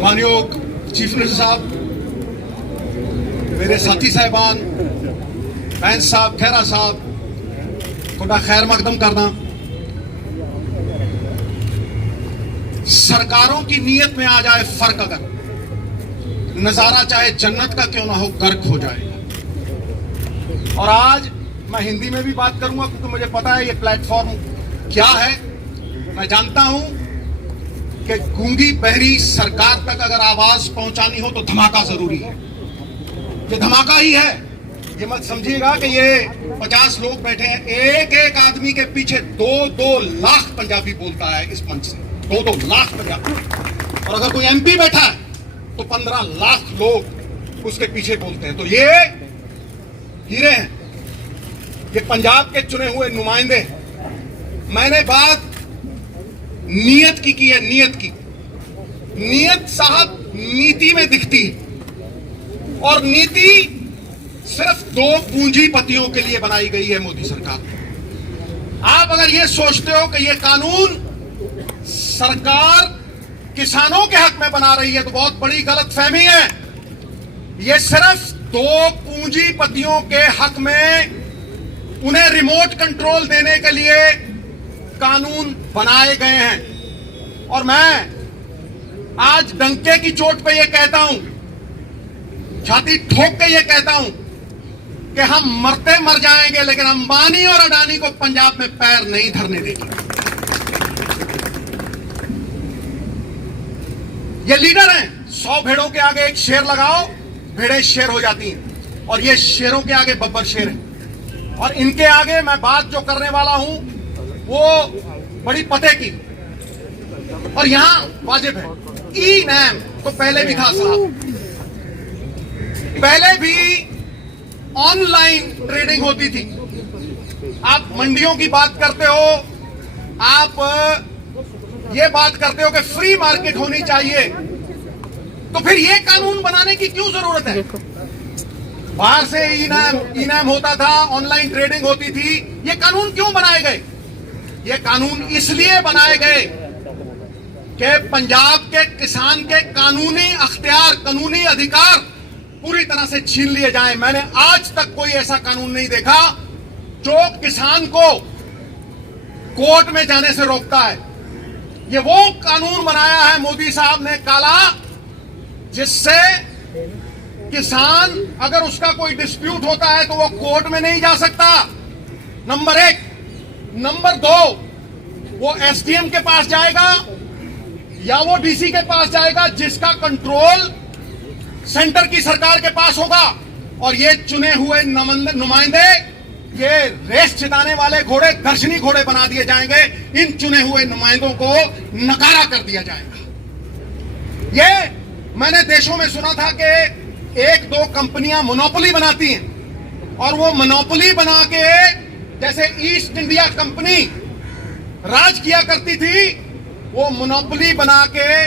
मानयोग chief minister साहब, मेरे साथी साहिबान, बैंस साहब, खैरा साहब, थोड़ा खैर मकदम करना। सरकारों की नीयत में आ जाए फर्क, अगर नजारा चाहे जन्नत का क्यों ना हो गर्क हो जाएगा। और आज मैं हिंदी में भी बात करूंगा क्योंकि मुझे पता है ये प्लेटफॉर्म क्या है। मैं जानता हूं कि गूंगी बहरी सरकार तक अगर आवाज पहुंचानी हो तो धमाका जरूरी है। ये धमाका ही है। ये मत समझिएगा कि ये 50 लोग बैठे हैं, एक एक आदमी के पीछे 2-2 लाख पंजाबी बोलता है इस मंच से, 2-2 लाख पंजाबी। और अगर कोई एमपी बैठा है तो 15 लाख लोग उसके पीछे बोलते हैं। तो ये हीरे हैं, ये पंजाब के चुने हुए नुमाइंदे। मैंने बात नीयत की है, नीयत की। नीयत साहब नीति में दिखती है और नीति सिर्फ 2 पूंजीपतियों के लिए बनाई गई है मोदी सरकार। आप अगर ये सोचते हो कि ये कानून सरकार किसानों के हक में बना रही है तो बहुत बड़ी गलतफहमी है। ये सिर्फ 2 पूंजीपतियों के हक में उन्हें रिमोट कंट्रोल देने के लिए कानून बनाए गए हैं। और मैं आज डंके की चोट पे ये कहता हूं, छाती ठोक के ये कहता हूं कि हम मरते मर जाएंगे लेकिन अंबानी और अडानी को पंजाब में पैर नहीं धरने देंगे। ये लीडर हैं। 100 भेड़ों के आगे एक शेर लगाओ, भेड़ें शेर हो जाती हैं। और ये शेरों के आगे बब्बर शेर है। और इनके आगे मैं बात जो करने वाला हूं वो बड़ी पते की और यहां वाजिब है। ई नैम तो पहले भी था साहब, पहले भी ऑनलाइन ट्रेडिंग होती थी। आप मंडियों की बात करते हो, आप ये बात करते हो कि फ्री मार्केट होनी चाहिए, तो फिर ये कानून बनाने की क्यों जरूरत है? बाहर से ई नैम होता था, ऑनलाइन ट्रेडिंग होती थी, ये कानून क्यों बनाए गए? ये कानून इसलिए बनाए गए कि पंजाब के किसान के कानूनी अख्तियार, कानूनी अधिकार पूरी तरह से छीन लिए जाएं। मैंने आज तक कोई ऐसा कानून नहीं देखा जो किसान को कोर्ट में जाने से रोकता है। ये वो कानून बनाया है मोदी साहब ने काला, जिससे किसान अगर उसका कोई डिस्प्यूट होता है तो वो कोर्ट में नहीं जा सकता, नंबर 1। नंबर 2, वो एसडीएम के पास जाएगा या वो डीसी के पास जाएगा, जिसका कंट्रोल सेंटर की सरकार के पास होगा। और ये चुने हुए नुमाइंदे, ये रेस जिताने वाले घोड़े दर्शनी घोड़े बना दिए जाएंगे। इन चुने हुए नुमाइंदों को नकारा कर दिया जाएगा। ये मैंने देशों में सुना था कि 1-2 कंपनियां मोनोपोली बनाती हैं और वो मोनोपोली बना के, जैसे ईस्ट इंडिया कंपनी राज किया करती थी, वो मोनोपोली बना के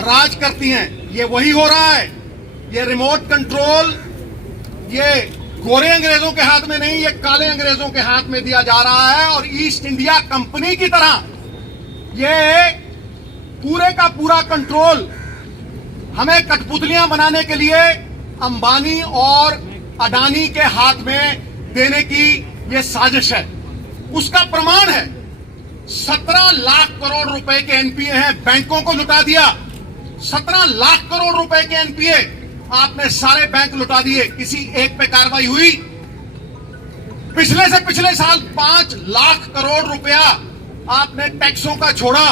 राज करती हैं। ये वही हो रहा है। ये रिमोट कंट्रोल ये गोरे अंग्रेजों के हाथ में नहीं, ये काले अंग्रेजों के हाथ में दिया जा रहा है। और ईस्ट इंडिया कंपनी की तरह ये पूरे का पूरा कंट्रोल हमें कठपुतलियां बनाने के लिए अंबानी और अडानी के हाथ में देने की ये साजिश है। उसका प्रमाण है 17 लाख करोड़ रुपए के एनपीए हैं, बैंकों को लुटा दिया। 17 लाख करोड़ रुपए के एनपीए आपने सारे बैंक लुटा दिए, किसी एक पे कार्रवाई हुई? पिछले से पिछले साल 5 लाख करोड़ रुपया आपने टैक्सों का छोड़ा।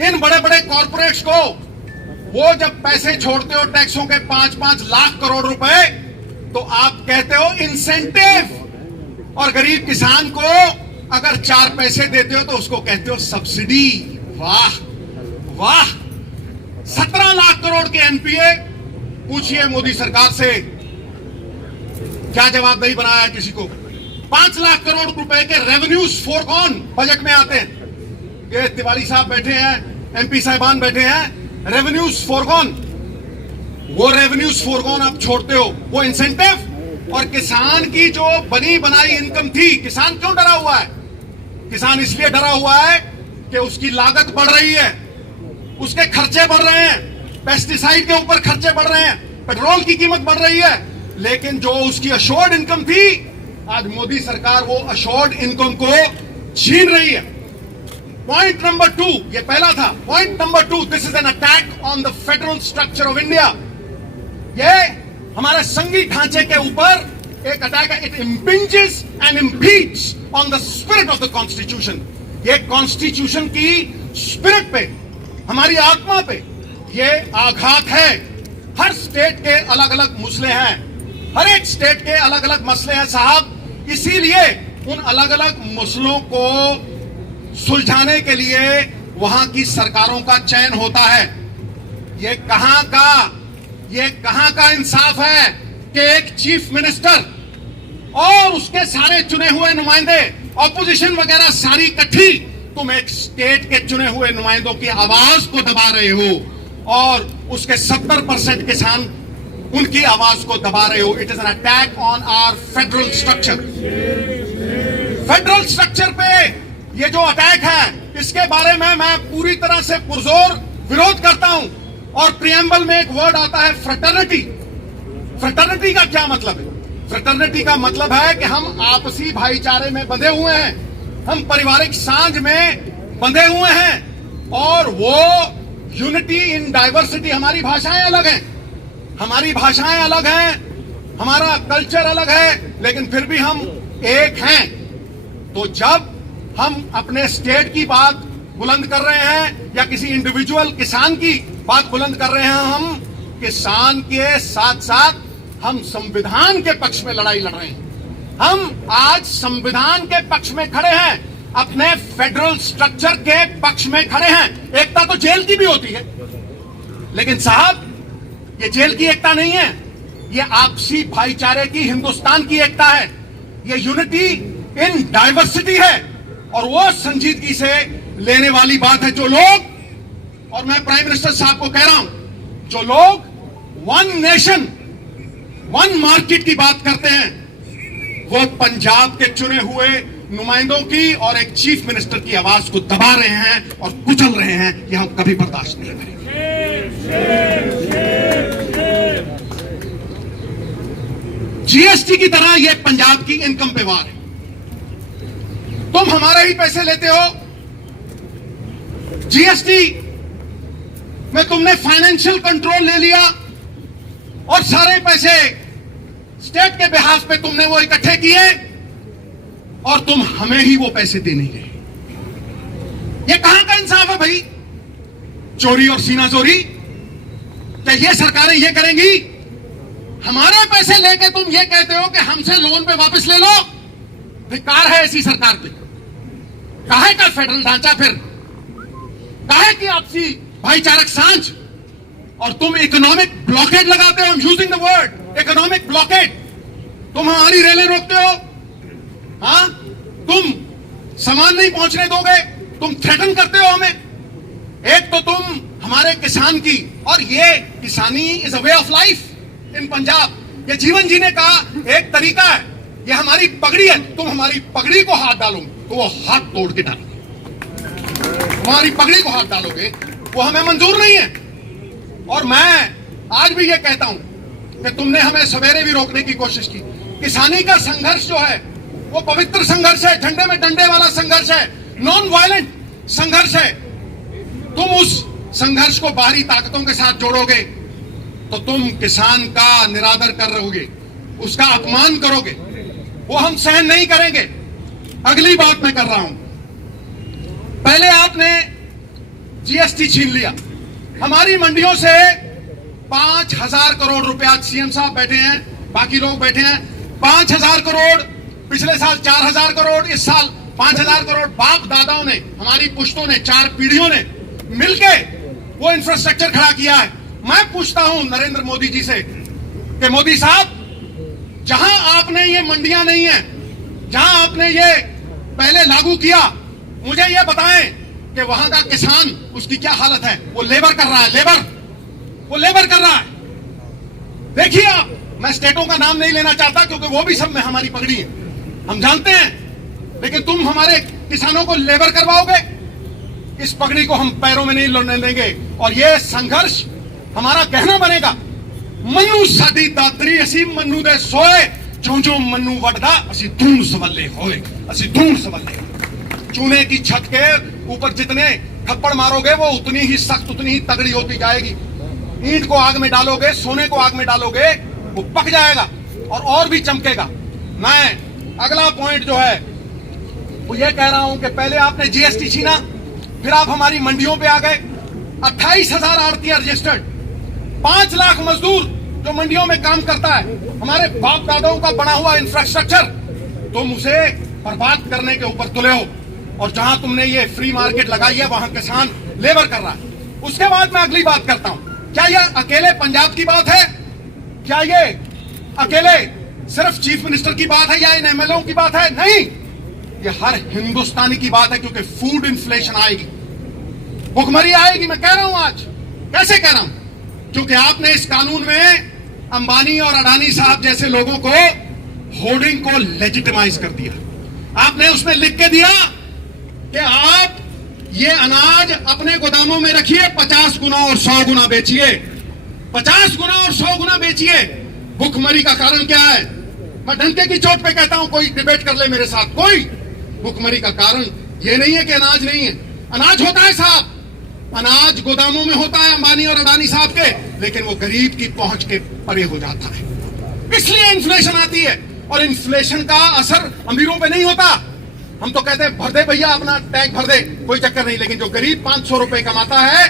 इन बड़े बड़े कॉर्पोरेट्स को वो जब पैसे छोड़ते हो टैक्सों के 5-5 लाख करोड़ रुपए, तो आप कहते हो इंसेंटिव, और गरीब किसान को अगर 4 पैसे देते हो तो उसको कहते हो सब्सिडी। वाह वाह, 17 लाख करोड़ के एनपीए। पूछिए मोदी सरकार से क्या जवाब नहीं बनाया किसी को। 5 लाख करोड़ रुपए के रेवेन्यूज फोरगॉन बजट में आते हैं। ये तिवारी साहब बैठे हैं, एमपी साहिबान बैठे हैं, रेवेन्यूज फोरगॉन। वो रेवेन्यूज फोरगॉन आप छोड़ते हो, वो इंसेंटिव। और किसान की जो बनी बनाई इनकम थी, किसान क्यों डरा हुआ है? किसान इसलिए डरा हुआ है कि उसकी लागत बढ़ रही है, उसके खर्चे बढ़ रहे हैं, पेस्टिसाइड के ऊपर खर्चे बढ़ रहे हैं, पेट्रोल की कीमत बढ़ रही है, लेकिन जो उसकी अश्योर्ड इनकम थी, आज मोदी सरकार वो अश्योर्ड इनकम को छीन रही है। पॉइंट नंबर 2, ये पहला था। Point number 2, this is an attack on the federal structure of India. ये हमारे संघीय ढांचे के ऊपर एक अटैक है। It impinges and impedes on the spirit of the constitution. ये कॉन्स्टिट्यूशन की स्पिरिट पे, हमारी आत्मा पे ये आघात है। हर स्टेट के अलग अलग मसले हैं, हर एक स्टेट के अलग अलग मसले हैं साहब। इसीलिए उन अलग अलग मसलों को सुलझाने के लिए वहां की सरकारों का चयन होता है। ये कहां का इंसाफ है कि एक चीफ मिनिस्टर और उसके सारे चुने हुए नुमाइंदे, ऑपोजिशन वगैरह सारी इकट्ठी, तुम एक स्टेट के चुने हुए नुमाइंदों की आवाज को दबा रहे हो और उसके 70% किसान उनकी आवाज को दबा रहे हो। It is an attack on our federal structure. Federal structure पे ये जो अटैक है, इसके बारे में मैं पूरी तरह से पुरजोर विरोध करता हूं। और प्रियम्बल में एक वर्ड आता है फ्रेटर्निटी। फ्रेटर्निटी का क्या मतलब है? फ्रेटर्निटी का मतलब है कि हम आपसी भाईचारे में बंधे हुए हैं, हम पारिवारिक सांझ में बंधे हुए हैं, और वो यूनिटी इन डाइवर्सिटी। हमारी भाषाएं अलग हैं, हमारी भाषाएं अलग हैं, हमारा कल्चर अलग है, लेकिन फिर भी हम एक हैं। तो जब हम अपने स्टेट की बात बुलंद कर रहे हैं या किसी इंडिविजुअल किसान की बात बुलंद कर रहे हैं, हम किसान के साथ साथ हम संविधान के पक्ष में लड़ाई लड़ रहे हैं। हम आज संविधान के पक्ष में खड़े हैं, अपने फेडरल स्ट्रक्चर के पक्ष में खड़े हैं। एकता तो जेल की भी होती है, लेकिन साहब ये जेल की एकता नहीं है, ये आपसी भाईचारे की हिंदुस्तान की एकता है। ये यूनिटी इन डाइवर्सिटी है, और वो संजीदगी से लेने वाली बात है। जो लोग, और मैं प्राइम मिनिस्टर साहब को कह रहा हूं, जो लोग वन नेशन वन मार्केट की बात करते हैं, वो पंजाब के चुने हुए नुमाइंदों की और एक चीफ मिनिस्टर की आवाज को दबा रहे हैं और कुचल रहे हैं। ये हम कभी बर्दाश्त नहीं करेंगे। जीएसटी की तरह ये पंजाब की इनकम पे वार है। तुम हमारे ही पैसे लेते हो। जीएसटी में तुमने फाइनेंशियल कंट्रोल ले लिया और सारे पैसे स्टेट के बिहाफ पे तुमने वो इकट्ठे किए, और तुम हमें ही वो पैसे दे नहीं गए। ये कहां का इंसाफ है भाई? चोरी और सीना चोरी। क्या ये सरकारें ये करेंगी? हमारे पैसे लेके तुम ये कहते हो कि हमसे लोन पे वापस ले लो। धिक्कार है ऐसी सरकार पे। काहे का फेडरल ढांचा, फिर काहे की आपसी भाईचारक सांझ? और तुम इकोनॉमिक ब्लॉकेड लगाते हो। I am using the word economic blockade. तुम हमारी रेलें रोकते हो, हाँ? तुम सामान नहीं पहुंचने दोगे, तुम थ्रेटन करते हो हमें। एक तो तुम हमारे किसान की, और ये किसानी is a way of life in Punjab. ये जीवन जीने का एक तरीका है, ये हमारी पगड़ी है। तुम हमारी पगड़ी को हाथ डालोगे तो वो हाथ तोड़ के डालोगे। हमारी पगड़ी को हाथ डालोगे, वो हमें मंजूर नहीं है। और मैं आज भी ये कहता हूं कि तुमने हमें सवेरे भी रोकने की कोशिश की। किसानी का संघर्ष जो है वो पवित्र संघर्ष है, झंडे में डंडे वाला संघर्ष है, नॉन वायलेंट संघर्ष है। तुम उस संघर्ष को बाहरी ताकतों के साथ जोड़ोगे तो तुम किसान का निरादर कर रहोगे, उसका अपमान करोगे, वो हम सहन नहीं करेंगे। अगली बात मैं कर रहा हूं, पहले आपने जीएसटी छीन लिया हमारी मंडियों से। 5,000 करोड़ रुपया, सीएम साहब बैठे हैं, बाकी लोग बैठे हैं, 5,000 करोड़, पिछले साल 4,000 करोड़, इस साल 5,000 करोड़। बाप दादाओं ने, हमारी पुश्तों ने, 4 पीढ़ियों ने मिलके वो इंफ्रास्ट्रक्चर खड़ा किया है। मैं पूछता हूं नरेंद्र मोदी जी से कि मोदी साहब, जहां आपने ये मंडियां नहीं है, जहां आपने ये पहले लागू किया, मुझे ये बताएं कि वहां का किसान, उसकी क्या हालत है? वो लेबर कर रहा है, वो लेबर कर रहा है। देखिए आप, मैं स्टेटों का नाम नहीं लेना चाहता क्योंकि वो भी सब में हमारी पगड़ी है, हम जानते हैं, लेकिन तुम हमारे किसानों को लेबर करवाओगे? इस पगड़ी को हम पैरों में नहीं लड़ने देंगे और ये संघर्ष हमारा कहना बनेगा। मनु साडी दातरी असी मनु दे सोए, जो जो मनु वडदा असी धूण सवल्ले होए, असी धूण सवल्ले। चूने की छत के ऊपर जितने थप्पड़ मारोगे वो उतनी ही सख्त, उतनी ही तगड़ी होती जाएगी। ईंट को आग में डालोगे, सोने को आग में डालोगे, वो पक जाएगा और भी चमकेगा। मैं अगला पॉइंट जो है वो ये कह रहा हूं कि पहले आपने जीएसटी छीना, फिर आप हमारी मंडियों पे आ गए। 28,000 आड़ती रजिस्टर्ड, 5 लाख मजदूर जो मंडियों में काम करता है, हमारे बाप दादाओं का बना हुआ इंफ्रास्ट्रक्चर, तुम उसे बर्बाद करने के ऊपर तुले हो। और जहां तुमने ये फ्री मार्केट लगाई है वहां किसान लेबर कर रहा है। उसके बाद मैं अगली बात करता हूं, क्या यह अकेले पंजाब की बात है? क्या ये अकेले सिर्फ चीफ मिनिस्टर की बात है या इन एमएलओ की बात है? नहीं, ये हर हिंदुस्तानी की बात है, क्योंकि फूड इन्फ्लेशन आएगी, भुखमरी आएगी। मैं कह रहा हूं आज, कैसे कह रहा हूं? क्योंकि आपने इस कानून में अंबानी और अडानी साहब जैसे लोगों को होर्डिंग को लेजिटिमाइज कर दिया। आपने उसमें लिख के दिया कि आप ये अनाज अपने गोदामों में रखिए, 50 गुना और 100 गुना बेचिए, 50 गुना और 100 गुना बेचिए। भुखमरी का कारण क्या है? मैं डंके की चोट पे कहता हूं, कोई डिबेट कर ले मेरे साथ कोई। भुखमरी का कारण ये नहीं है कि अनाज नहीं है, अनाज होता है साहब, अनाज गोदामों में होता है अंबानी और अडानी साहब के, लेकिन वो गरीब की पहुंच के परे हो जाता है, इसलिए इन्फ्लेशन आती है। और इन्फ्लेशन का असर अमीरों पे नहीं होता। हम तो कहते हैं भर दे भैया, अपना टैग भर दे, कोई चक्कर नहीं, लेकिन जो गरीब 500 रुपए कमाता है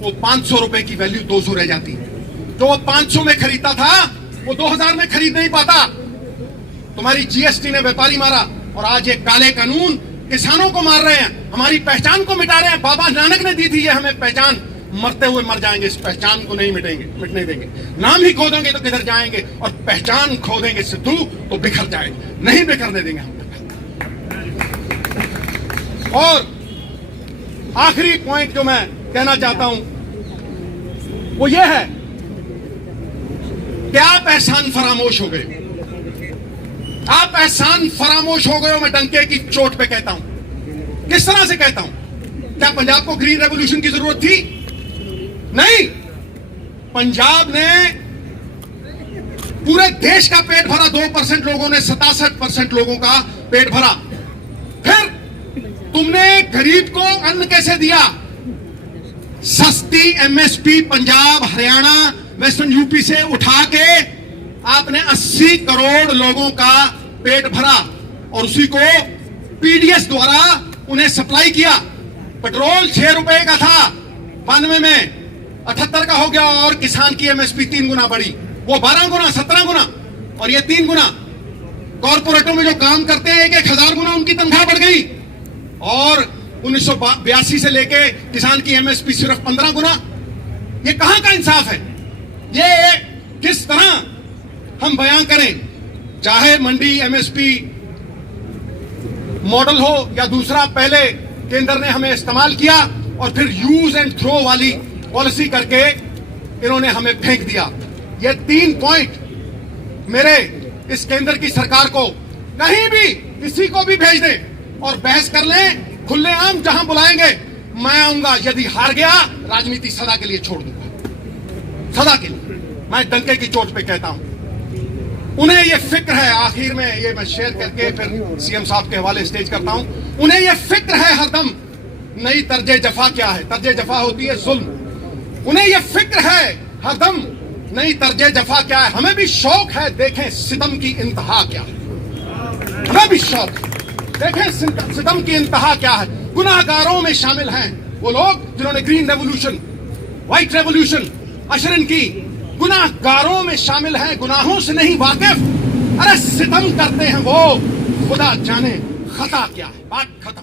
वो 500 रुपए की वैल्यू 200 रह जाती है। जो वो 500 में खरीदता था वो 2000 में खरीद नहीं पाता। तुम्हारी जीएसटी ने व्यापारी मारा और आज ये काले कानून किसानों को मार रहे हैं, हमारी पहचान को मिटा रहे हैं। बाबा नानक ने दी थी ये हमें पहचान, मरते हुए मर जाएंगे, इस पहचान को नहीं मिटने देंगे। नाम ही खो देंगे तो किधर जाएंगे, और पहचान खो देंगे सिद्धू तो बिखर जाएंगे, नहीं बिखरने देंगे हम। और आखिरी पॉइंट जो मैं कहना चाहता हूं वो ये है कि आप एहसान फरामोश हो गए, आप एहसान फरामोश हो गए हो। मैं डंके की चोट पे कहता हूं। किस तरह से कहता हूं? क्या पंजाब को ग्रीन रेवोल्यूशन की जरूरत थी? नहीं, पंजाब ने पूरे देश का पेट भरा, 2% लोगों ने 67% लोगों का पेट भरा। फिर तुमने गरीब को अन्न कैसे दिया? सस्ती MSP Punjab, Haryana, western UP से उठा के आपने 80 करोड़ लोगों का पेट भरा और उसी को पीडीएस द्वारा उन्हें सप्लाई किया। पेट्रोल 6 रुपए का था 92 में, 78 का हो गया, और किसान की एमएसपी 3 गुना बढ़ी, वो 12 गुना, 17 गुना, और ये 3 गुना। कॉर्पोरेटों में जो काम करते हैं 1,000 गुना उनकी तनख्वाह बढ़ गई, और 1982 से लेके किसान की एमएसपी सिर्फ 15 गुना। ये कहां का इंसाफ है? ये किस तरह हम बयां करें? चाहे मंडी एमएसपी मॉडल हो या दूसरा, पहले केंद्र ने हमें इस्तेमाल किया और फिर यूज एंड थ्रो वाली पॉलिसी करके इन्होंने हमें फेंक दिया। ये 3 पॉइंट मेरे इस केंद्र की सरकार को कहीं भी किसी को भी भेज दें और बहस कर लें खुलेआम, जहां बुलाएंगे मैं आऊंगा। यदि हार गया राजनीति सदा के लिए छोड़ दूंगा, सदा के लिए। मैं डंके की चोट पे कहता हूं, उन्हें यह फिक्र है, आखिर में ये मैं शेयर करके फिर सीएम साहब के हवाले स्टेज करता हूं, उन्हें यह फिक्र है हरदम नई तर्जे जफा क्या है। तर्जे जफा होती है जुल्म। उन्हें यह फिक्र है हरदम नई तर्जे जफा क्या है। हमें भी शौक है देखें सितम की इंतहा क्या है, हमें भी शौक है देखें सितम की इंतहा क्या है। गुनाहगारों में शामिल हैं वो लोग जिन्होंने ग्रीन रेवोल्यूशन, व्हाइट रेवोल्यूशन अशरन की। गुनाहगारों में शामिल हैं, गुनाहों से नहीं वाकिफ। अरे सितम करते हैं वो, खुदा जाने खता क्या है। बात खत्म।